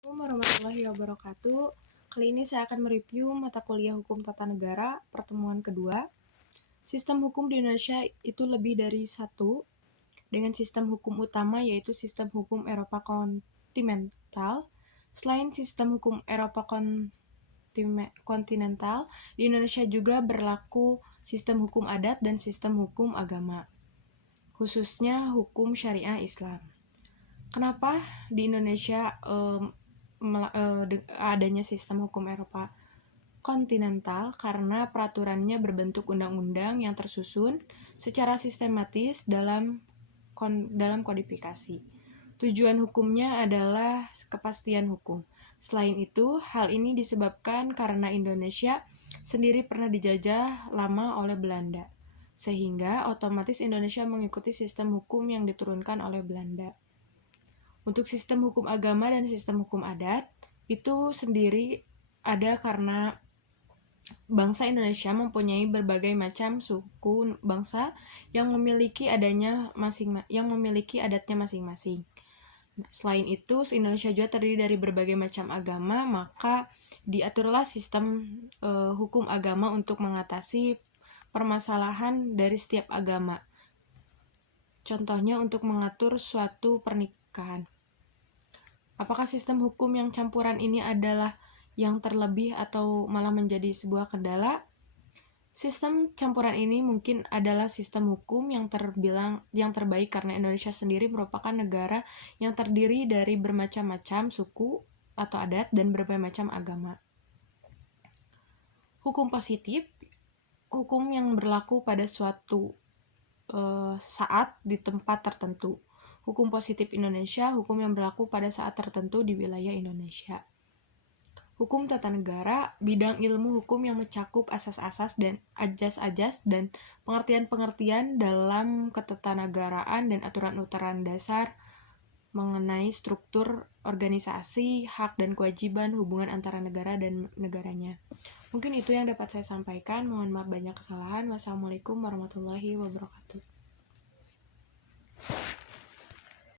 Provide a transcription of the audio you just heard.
Assalamualaikum warahmatullahi wabarakatuh. Kali ini saya akan mereview mata kuliah Hukum Tata Negara pertemuan kedua. Sistem hukum di Indonesia itu lebih dari satu, dengan sistem hukum utama yaitu sistem hukum Eropa kontinental. Selain sistem hukum Eropa kontinental, di Indonesia juga berlaku sistem hukum adat dan sistem hukum agama, khususnya hukum syariah Islam. Kenapa di Indonesia adanya sistem hukum Eropa kontinental? Karena peraturannya berbentuk undang-undang yang tersusun secara sistematis dalam kodifikasi. Tujuan hukumnya adalah kepastian hukum. Selain itu, hal ini disebabkan karena Indonesia sendiri pernah dijajah lama oleh Belanda, sehingga otomatis Indonesia mengikuti sistem hukum yang diturunkan oleh Belanda. Untuk sistem hukum agama dan sistem hukum adat, itu sendiri ada karena bangsa Indonesia mempunyai berbagai macam suku bangsa yang memiliki adatnya masing-masing. Selain itu, Indonesia juga terdiri dari berbagai macam agama, maka diaturlah sistem hukum agama untuk mengatasi permasalahan dari setiap agama. Contohnya untuk mengatur suatu pernikahan. Apakah sistem hukum yang campuran ini adalah yang terlebih atau malah menjadi sebuah kendala? Sistem campuran ini mungkin adalah sistem hukum yang terbaik karena Indonesia sendiri merupakan negara yang terdiri dari bermacam-macam suku atau adat dan berbagai macam agama. Hukum positif, hukum yang berlaku pada suatu saat di tempat tertentu. Hukum positif Indonesia, hukum yang berlaku pada saat tertentu di wilayah Indonesia. Hukum tata negara, bidang ilmu hukum yang mencakup asas-asas dan ajas-ajas dan pengertian-pengertian dalam ketatanegaraan dan aturan-aturan dasar mengenai struktur organisasi, hak dan kewajiban hubungan antara negara dan negaranya. Mungkin itu yang dapat saya sampaikan. Mohon maaf banyak kesalahan. Wassalamualaikum warahmatullahi wabarakatuh.